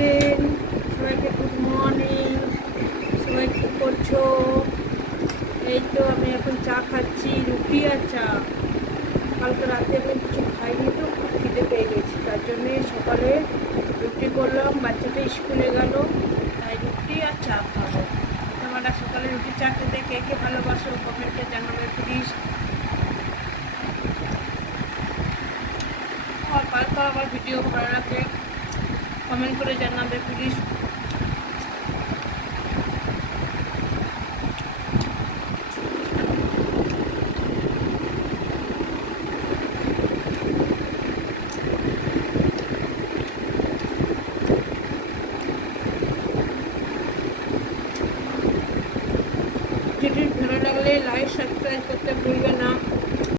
Everyone, সবাইকে good morning. সবাই কী করছো? এই তো আমি এখন চা খাচ্ছি, রুটি আর চা। কালকে রাতে আমি কিছু খাইনি, তো খুব খিদে পেয়ে গেছি, তার জন্যে সকালে রুটি করলাম। বাচ্চাটা স্কুলে গেল, তাই রুটি আর চা খাবো। তোমরা সকালে রুটি চা খেতে কে কে ভালোবাসো কমেন্টে জানাবে প্লিজ। আর কালকে আমার ভিডিও ভালো লাগলে কমেন্ট করে জানাবে প্লিজ।